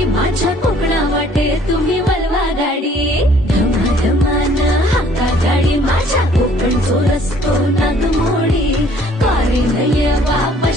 गाडी माझ्या कोकणा वाटे तुम्ही वलवा गाडी धमाधमान हाका गाडी माझ्या कोकणचो रस्तो नागमोडी पारी नये बाबा